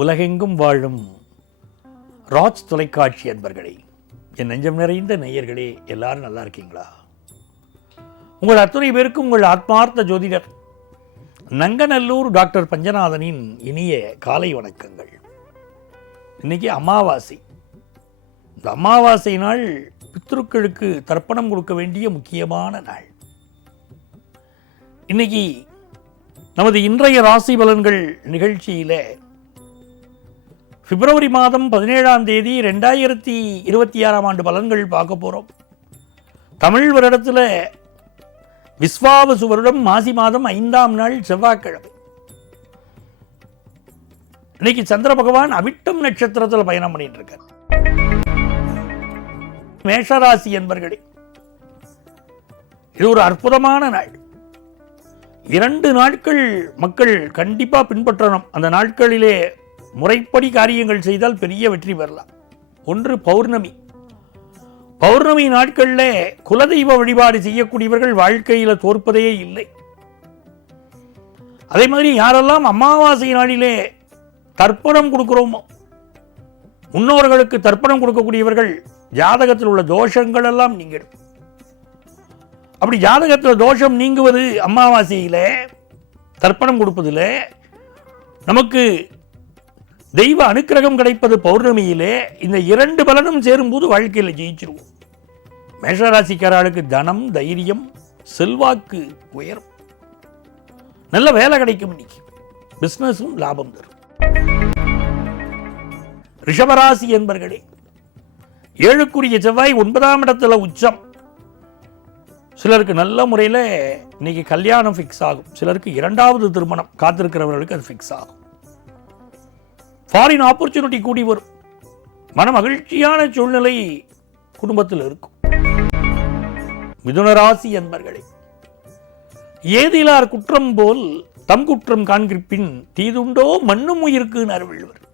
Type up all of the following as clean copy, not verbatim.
உலகெங்கும் வாழும் ராஜ் தொலைக்காட்சி அன்பர்களே, என் நெஞ்சம் நிறைந்த நேயர்களே, எல்லாரும் நல்லா இருக்கீங்களா? உங்கள் அத்துணை பேருக்கும் உங்கள் ஆத்மார்த்த ஜோதிடர் நங்கநல்லூர் டாக்டர் பஞ்சநாதனின் இனிய காலை வணக்கங்கள். இன்னைக்கு அமாவாசை. இந்த அமாவாசை நாள் பித்ருக்களுக்கு தர்ப்பணம் கொடுக்க வேண்டிய முக்கியமான நாள். இன்னைக்கு நமது இன்றைய ராசி பலன்கள் நிகழ்ச்சியில பிப்ரவரி மாதம் 17ஆம் தேதி 2026ஆம் ஆண்டு பலன்கள் பார்க்க போறோம். தமிழ் வருடத்தில் விஸ்வாவசு வருடம் மாசி மாதம் 5ஆம் நாள் செவ்வாய்க்கிழமை. இன்னைக்கு சந்திர பகவான் அவிட்டம் நட்சத்திரத்தில் பயணம் பண்ணிட்டு இருக்கார். மேஷராசி என்பர்களே, இது ஒரு அற்புதமான நாள். 2 நாட்கள் மக்கள் கண்டிப்பா பின்பற்றணும். அந்த நாட்களிலே முறைப்படி காரியங்கள் செய்தால் பெரிய வெற்றி பெறலாம். ஒன்று பௌர்ணமி. பௌர்ணமி நாட்களில் குலதெய்வ வழிபாடு செய்யக்கூடியவர்கள் வாழ்க்கையில் தோற்பதே இல்லை. அதே மாதிரி யாரெல்லாம் அமாவாசை நாளிலே தர்ப்பணம் கொடுக்கிறோமோ, முன்னோர்களுக்கு தர்ப்பணம் கொடுக்கக்கூடியவர்கள் ஜாதகத்தில் உள்ள தோஷங்கள் எல்லாம் நீங்கிடும். அப்படி ஜாதகத்தில் தோஷம் நீங்குவது அமாவாசையில் தர்ப்பணம் கொடுப்பதில், நமக்கு தெய்வ அனுக்கிரகம் கிடைப்பது பௌர்ணமியிலே. இந்த 2 பலனும் சேரும்போது வாழ்க்கையில் ஜெயிச்சிருவோம். மேஷராசிக்காரர்களுக்கு தனம், தைரியம், செல்வாக்கு உயரும். நல்ல வேலை கிடைக்கும். இன்னைக்கு பிசினஸும் லாபம் தரும். ரிஷபராசி என்பர்களே, 7க்குரிய செவ்வாய் 9ஆம் இடத்துல உச்சம். சிலருக்கு நல்ல முறையில் இன்னைக்கு கல்யாணம் ஃபிக்ஸ் ஆகும். சிலருக்கு 2வது திருமணம் காத்திருக்கிறவர்களுக்கு அது ஃபிக்ஸ் ஆகும். ஃபாரின் ஆப்பர்ச்சுனிட்டி கூடி வரும். மன மகிழ்ச்சியான சூழ்நிலை குடும்பத்தில் இருக்கும். மிதுனராசி என்பர்களே, ஏதிலார் குற்றம் போல் தம் குற்றம் காண்கிற்பின் தீதுண்டோ மண்ணும் உயிருக்கு அருள்வர்.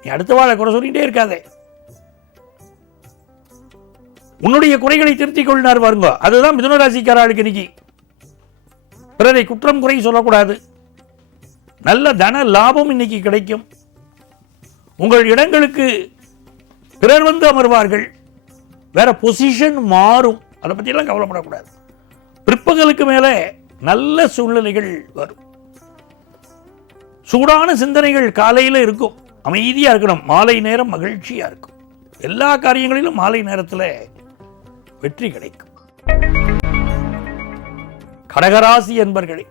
நீ அடுத்த வாழை குறை சொல்லிட்டே இருக்காதே, உன்னுடைய குறைகளை திருத்திக் கொள்ளினார் பாருங்க. அதுதான் மிதுனராசிக்காரர்களுக்கு இன்னைக்கு. பிறரை குற்றம் குறை சொல்லக்கூடாது. நல்ல தன லாபம் இன்னைக்கு கிடைக்கும். உங்கள் இடங்களுக்கு பிறர் வந்து அமர்வார்கள். வேற பொசிஷன் மாறும். அதை பற்றியெல்லாம் கவலைப்படக்கூடாது. பிற்பகலுக்கு மேலே நல்ல சூழ்நிலைகள் வரும். சூடான சிந்தனைகள் காலையில் இருக்கும். அமைதியாக இருக்கணும். மாலை நேரம் மகிழ்ச்சியாக இருக்கும். எல்லா காரியங்களிலும் மாலை நேரத்தில் வெற்றி கிடைக்கும். கடகராசி என்பர்களே,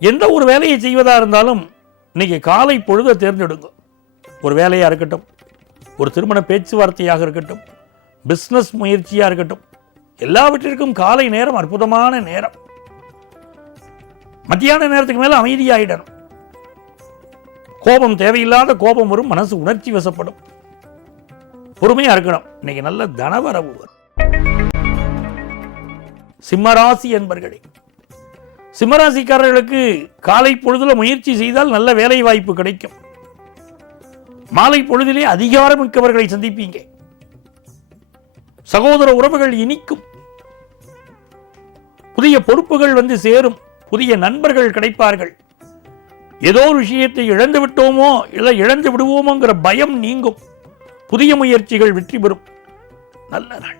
எந்த ஒரு வேலையை செய்வதாக இருந்தாலும் இன்னைக்கு காலை பொழுதை தேர்ந்தெடுங்க. ஒரு வேலையாக இருக்கட்டும், ஒரு திருமண பேச்சுவார்த்தையாக இருக்கட்டும், பிஸ்னஸ் முயற்சியாக இருக்கட்டும், எல்லாவற்றிற்கும் காலை நேரம் அற்புதமான நேரம். மத்தியான நேரத்துக்கு மேலே அமைதியாயிடணும். கோபம் தேவையில்லாத கோபம் வரும். மனசு உணர்ச்சி வசப்படும். பொறுமையாக இருக்கணும். இன்னைக்கு நல்ல தனவரவு வரும். சிம்மராசி என்பர்களே, சிம்மராசிக்காரர்களுக்கு காலை பொழுதுல முயற்சி செய்தால் நல்ல வேலை வாய்ப்பு கிடைக்கும். மாலை பொழுதிலே அதிகாரமிக்கவர்களை சந்திப்பீங்க. சகோதர உறவுகள் இனிக்கும். புதிய பொறுப்புகள் வந்து சேரும். புதிய நண்பர்கள் கிடைப்பார்கள். ஏதோ ஒரு விஷயத்தை இழந்து விட்டோமோ இல்லை இழந்து விடுவோமோங்கிற பயம் நீங்கும். புதிய முயற்சிகள் வெற்றி பெறும். நல்ல நாள்.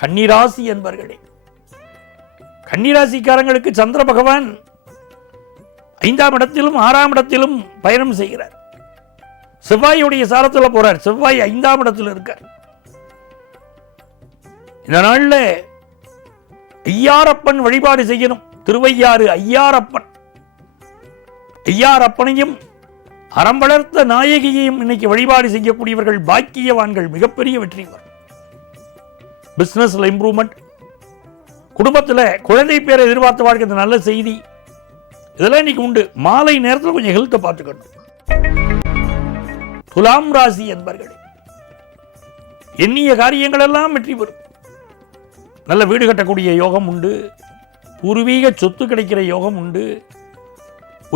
கன்னிராசி என்பர்களே, கன்னிராசிக்காரங்களுக்கு சந்திர பகவான் 5ஆம் இடத்திலும் 6ஆம் இடத்திலும் பயணம் செய்கிறார். செவ்வாயுடைய சாரத்தில் போறார். செவ்வாய் 5ஆம் இடத்தில் இருக்கார். இந்த நாளில் ஐயாரப்பன் வழிபாடு செய்யணும். திருவையாறு ஐயாரப்பன். ஐயாரப்பனையும் அறம் வளர்த்த நாயகியையும் இன்னைக்கு வழிபாடு செய்யக்கூடியவர்கள் பாக்கியவான்கள். மிகப்பெரிய வெற்றி வரும். பிசினஸ்ல இம்ப்ரூவ்மெண்ட். குடும்பத்தில் குழந்தை பேரை எதிர்பார்த்த வாழ்க்கை நல்ல செய்தி. இதெல்லாம் இன்னைக்கு உண்டு. மாலை நேரத்தில் கொஞ்சம் ஹெல்த்தை பார்த்துக்கணும். துலாம் ராசி என்பர்களே, எண்ணிய காரியங்கள் எல்லாம் வெற்றி பெறும். நல்ல வீடு கட்டக்கூடிய யோகம் உண்டு. பூர்வீக சொத்து கிடைக்கிற யோகம் உண்டு.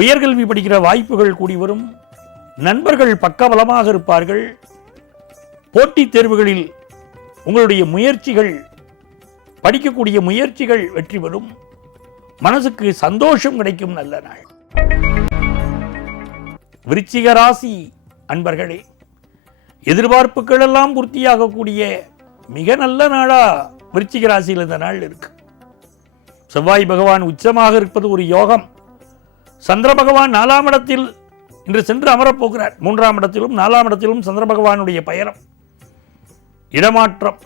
உயர்கல்வி படிக்கிற வாய்ப்புகள் கூடி வரும். நண்பர்கள் பக்கபலமாக இருப்பார்கள். போட்டித் தேர்வுகளில் உங்களுடைய முயற்சிகள், படிக்கக்கூடிய முயற்சிகள் வெற்றி பெறும். மனசுக்கு சந்தோஷம் கிடைக்கும். நல்ல நாள். விருச்சிக ராசி அன்பர்களே, எதிர்பார்ப்புகள் எல்லாம் பூர்த்தியாகக்கூடிய மிக நல்ல நாளா விருச்சிக ராசியில் இந்த நாள் இருக்கு. செவ்வாய் பகவான் உச்சமாக இருப்பது ஒரு யோகம். சந்திர பகவான் 4ஆம் இடத்தில் இன்று சென்று அமரப்போகிறார். 3ஆம் இடத்திலும் 4ஆம் இடத்திலும் சந்திர பகவானுடைய பயணம், இடமாற்றம்,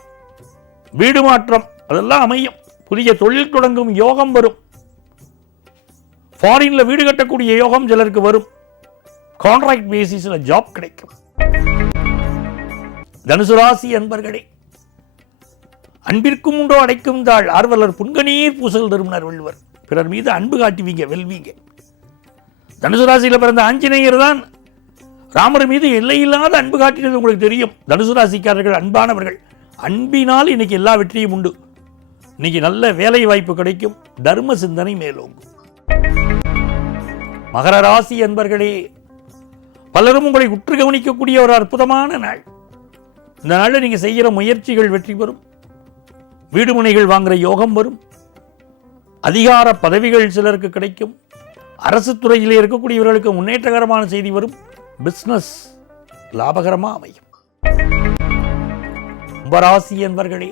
வீடு மாற்றம் அதெல்லாம் அமையும். புதிய தொழில் தொடங்கும் யோகம் வரும். ஃபாரின்ல வீடு கட்டக்கூடிய யோகம் சிலருக்கு வரும். கான்ட்ராக்ட் பேசிஸில் ஜாப் கிடைக்கும். தனுசு ராசி அன்பர்களே, அன்பிற்கும் உண்டோ அடைக்கும் தாள் ஆர்வலர் புன்கணீர் பூசல் தருமனர் வள்ளுவர். பிறர் மீது அன்பு காட்டுவீங்க, வெல்வீங்க. தனுசு ராசியில் பிறந்த ஆஞ்சநேயர் தான் ராமர் மீது எல்லையில்லாத அன்பு காட்டினது உங்களுக்கு தெரியும். தனுசு ராசிக்காரர்கள் அன்பானவர்கள். அன்பினால் இன்னைக்கு எல்லா வெற்றியும் உண்டு. இன்னைக்கு நல்ல வேலை வாய்ப்பு கிடைக்கும். தர்ம சிந்தனை மேலோங்கும். மகர ராசி அன்பர்களே, பலரும் உங்களை உற்று கவனிக்கக்கூடிய ஒரு அற்புதமான நாள். இந்த நாளில் நீங்க செய்கிற முயற்சிகள் வெற்றி பெறும். வீடுமனைகள் வாங்குற யோகம் வரும். அதிகார பதவிகள் சிலருக்கு கிடைக்கும். அரசு துறையிலே இருக்கக்கூடியவர்களுக்கு முன்னேற்றகரமான செய்தி வரும். பிசினஸ் லாபகரமாக அமையும். கும்பராசி என்பர்களே,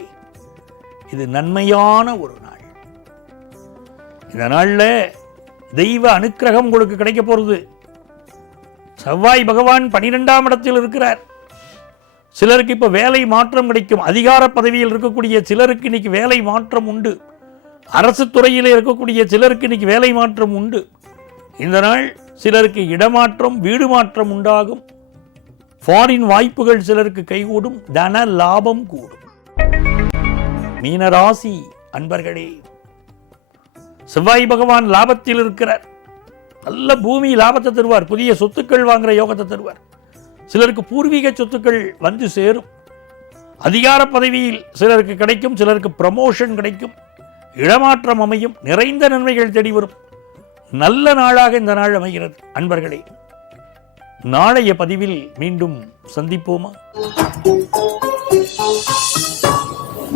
இது நன்மையான ஒரு நாள். இந்த நாளில் தெய்வ அனுக்கிரகம் உங்களுக்கு கிடைக்க போறது. செவ்வாய் பகவான் 12ஆம் இடத்தில் இருக்கிறார். சிலருக்கு இப்ப வேலை மாற்றம் கிடைக்கும். அதிகார பதவியில் இருக்கக்கூடிய சிலருக்கு இன்னைக்கு வேலை மாற்றம் உண்டு. அரசு துறையிலே இருக்கக்கூடிய சிலருக்கு இன்னைக்கு வேலை மாற்றம் உண்டு. இந்த நாள் சிலருக்கு இடமாற்றம், வீடு மாற்றம் உண்டாகும். ஃபாரின் வாய்ப்புகள் சிலருக்கு கைகூடும். தன லாபம் கூடும். மீனராசி அன்பர்களே, செவ்வாய் பகவான் லாபத்தில் இருக்கிறார். நல்ல பூமி லாபத்தை தருவார். புதிய சொத்துக்கள் வாங்குற யோகத்தை தருவார். சிலருக்கு பூர்வீக சொத்துக்கள் வந்து சேரும். அதிகார பதவியில் சிலருக்கு கிடைக்கும். சிலருக்கு ப்ரமோஷன் கிடைக்கும். இடமாற்றம் அமையும். நிறைந்த நன்மைகள் தேடி வரும். நல்ல நாளாக இந்த நாள் அமைகிறது. அன்பர்களே, நாளைய பதிவில் மீண்டும் சந்திப்போமா?